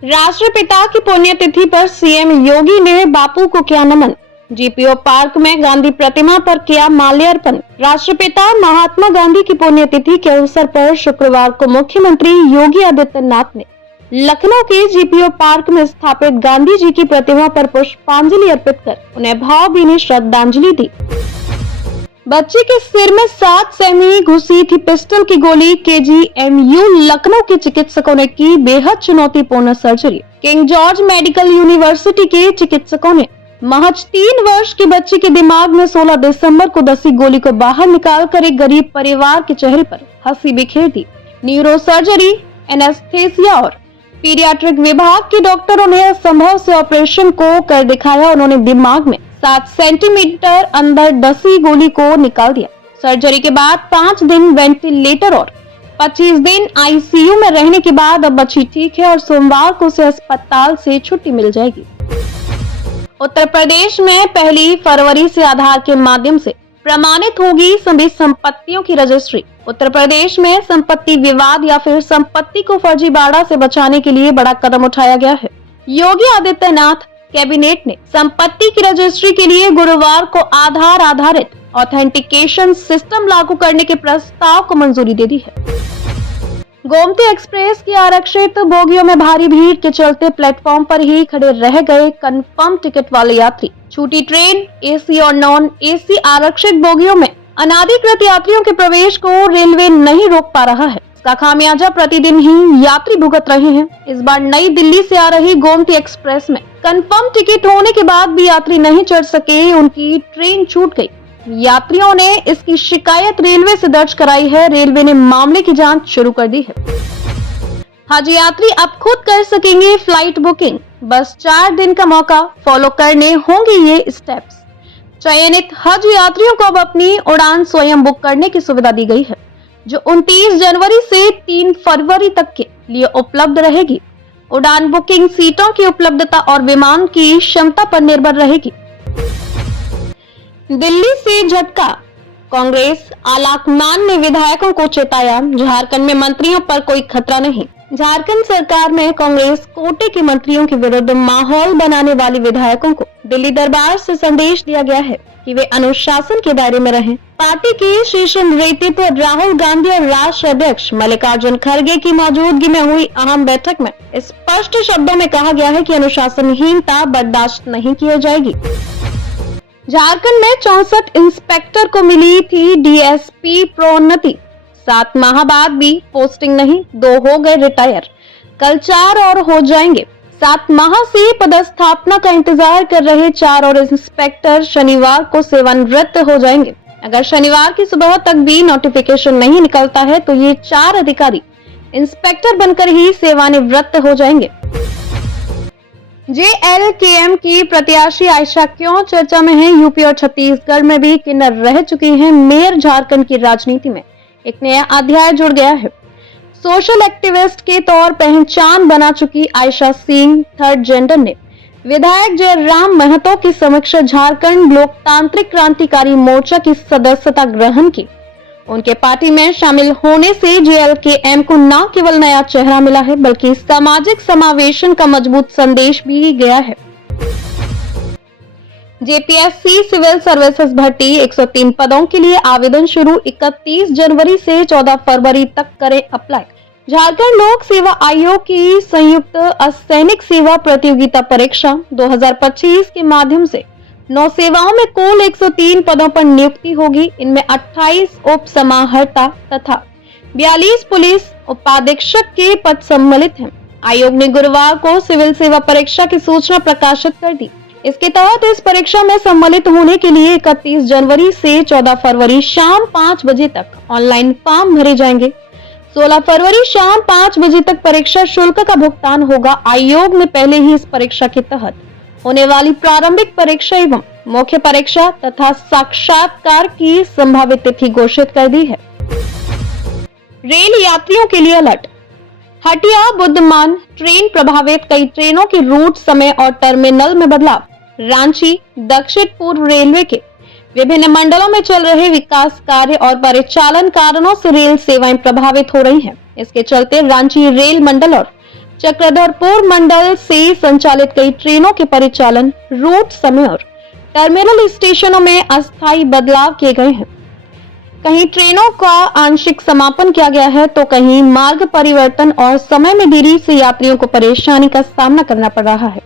राष्ट्रपिता की पुण्यतिथि पर सीएम योगी ने बापू को किया नमन। जीपीओ पार्क में गांधी प्रतिमा पर किया माल्यार्पण। राष्ट्रपिता महात्मा गांधी की पुण्यतिथि के अवसर पर शुक्रवार को मुख्यमंत्री योगी आदित्यनाथ ने लखनऊ के जीपीओ पार्क में स्थापित गांधी जी की प्रतिमा पर पुष्पांजलि अर्पित कर उन्हें भावभीनी श्रद्धांजलि दी। बच्चे के सिर में 7 सेमी घुसी थी पिस्टल की गोली। केजीएमयू लखनऊ के चिकित्सकों ने की बेहद चुनौतीपूर्ण surgery. King George medical university के चिकित्सकों ने महज 3 वर्ष के बच्चे के दिमाग में 16 दिसंबर को धंसी गोली को बाहर निकालकर एक गरीब परिवार के चेहरे पर हंसी बिखेर दी। न्यूरो सर्जरी, एनेस्थेसिया और पीडियाट्रिक विभाग के डॉक्टरों ने असंभव से ऑपरेशन को कर दिखाया। उन्होंने दिमाग में 7 सेंटीमीटर अंदर धंसी गोली को निकाल दिया। सर्जरी के बाद 5 दिन वेंटिलेटर और 25 दिन आईसीयू में रहने के बाद अब बच्ची ठीक है और सोमवार को उसे अस्पताल से छुट्टी मिल जाएगी। उत्तर प्रदेश में 1 फरवरी से आधार के माध्यम से प्रमाणित होगी सभी संपत्तियों की रजिस्ट्री। उत्तर प्रदेश में संपत्ति विवाद या फिर संपत्ति को फर्जीवाड़ा से बचाने के लिए बड़ा कदम उठाया गया है। योगी आदित्यनाथ कैबिनेट ने संपत्ति की रजिस्ट्री के लिए गुरुवार को आधार आधारित ऑथेंटिकेशन सिस्टम लागू करने के प्रस्ताव को मंजूरी दे दी है। गोमती एक्सप्रेस की आरक्षित बोगियों में भारी भीड़ के चलते प्लेटफॉर्म पर ही खड़े रह गए कंफर्म टिकट वाले यात्री। छूटी ट्रेन, एसी और नॉन एसी आरक्षित बोगियों में अनाधिकृत यात्रियों के प्रवेश को रेलवे नहीं रोक पा रहा है। इसका खामियाजा प्रतिदिन ही यात्री भुगत रहे हैं। इस बार नई दिल्ली से आ रही गोमती एक्सप्रेस में कंफर्म टिकट होने के बाद भी यात्री नहीं चढ़ सके, उनकी ट्रेन छूट गई। यात्रियों ने इसकी शिकायत रेलवे से दर्ज कराई है। रेलवे ने मामले की जांच शुरू कर दी है। हज यात्री अब खुद कर सकेंगे फ्लाइट बुकिंग। बस 4 दिन का मौका, फॉलो करने होंगे ये स्टेप्स। चयनित हज यात्रियों को अब अपनी उड़ान स्वयं बुक करने की सुविधा दी गई है, जो 29 जनवरी से 3 फरवरी तक के लिए उपलब्ध रहेगी। उड़ान बुकिंग सीटों की उपलब्धता और विमान की क्षमता पर निर्भर रहेगी। दिल्ली से झटका, कांग्रेस आलाकमान ने विधायकों को चेताया, झारखंड में मंत्रियों पर कोई खतरा नहीं। झारखंड सरकार में कांग्रेस कोटे के मंत्रियों के विरुद्ध माहौल बनाने वाले विधायकों को दिल्ली दरबार से संदेश दिया गया है कि वे अनुशासन के दायरे में रहें। पार्टी के शीर्ष नेतृत्व राहुल गांधी और राष्ट्रीय अध्यक्ष मल्लिकार्जुन खड़गे की मौजूदगी में हुई अहम बैठक में स्पष्ट शब्दों में कहा गया है कि अनुशासनहीनता बर्दाश्त नहीं की जाएगी। झारखंड में 64 इंस्पेक्टर को मिली थी डीएसपी प्रोन्नति। 7 माह बाद भी पोस्टिंग नहीं, 2 हो गए रिटायर, कल 4 और हो जाएंगे। 7 माह से पदस्थापना का इंतजार कर रहे 4 और इंस्पेक्टर शनिवार को सेवानिवृत्त हो जाएंगे। अगर शनिवार की सुबह तक भी नोटिफिकेशन नहीं निकलता है तो ये 4 अधिकारी इंस्पेक्टर बनकर ही सेवानिवृत्त हो जाएंगे। जेएलकेएम की प्रत्याशी आयशा क्यों चर्चा में है? यूपी और छत्तीसगढ़ में भी किन्नर रह चुकी हैं। मेयर झारखंड की राजनीति में एक नया अध्याय जुड़ गया है। सोशल एक्टिविस्ट के तौर पहचान बना चुकी आयशा सिंह थर्ड जेंडर ने विधायक जयराम महतो के समक्ष झारखंड लोकतांत्रिक क्रांतिकारी मोर्चा की सदस्यता ग्रहण की। उनके पार्टी में शामिल होने से जेएलकेएम को न केवल नया चेहरा मिला है बल्कि सामाजिक समावेशन का मजबूत संदेश भी गया है। जेपीएससी सिविल सर्विसेज भर्ती 103 पदों के लिए आवेदन शुरू। 31 जनवरी से 14 फरवरी तक करें अप्लाई। झारखंड लोक सेवा आयोग की संयुक्त असैनिक सेवा प्रतियोगिता परीक्षा 2025 के माध्यम से 9 सेवाओं में कुल 103 पदों पर नियुक्ति होगी। इनमें 28 उप समाहर्ता तथा 42 पुलिस उपाधीक्षक के पद सम्मिलित हैं। आयोग ने गुरुवार को सिविल सेवा परीक्षा की सूचना प्रकाशित कर दी। इसके तहत इस परीक्षा में सम्मिलित होने के लिए 31 जनवरी से 14 फरवरी शाम 5 बजे तक ऑनलाइन फॉर्म भरे जाएंगे। 16 फरवरी शाम 5 बजे तक परीक्षा शुल्क का भुगतान होगा। आयोग ने पहले ही इस परीक्षा के तहत होने वाली प्रारंभिक परीक्षा एवं मुख्य परीक्षा तथा साक्षात्कार की संभावित तिथि घोषित कर दी है। रेल यात्रियों के लिए अलर्ट। हटिया बुद्धमान ट्रेन प्रभावित, कई ट्रेनों के रूट, समय और टर्मिनल में बदलाव। रांची दक्षिण पूर्व रेलवे के विभिन्न मंडलों में चल रहे विकास कार्य और परिचालन कारणों से रेल सेवाएं प्रभावित हो रही हैं। इसके चलते रांची रेल मंडल और चक्रधरपुर मंडल से संचालित कई ट्रेनों के परिचालन, रूट समय और टर्मिनल स्टेशनों में अस्थायी बदलाव किए गए हैं। कहीं ट्रेनों का आंशिक समापन किया गया है तो कहीं मार्ग परिवर्तन और समय में देरी से यात्रियों को परेशानी का सामना करना पड़ रहा है।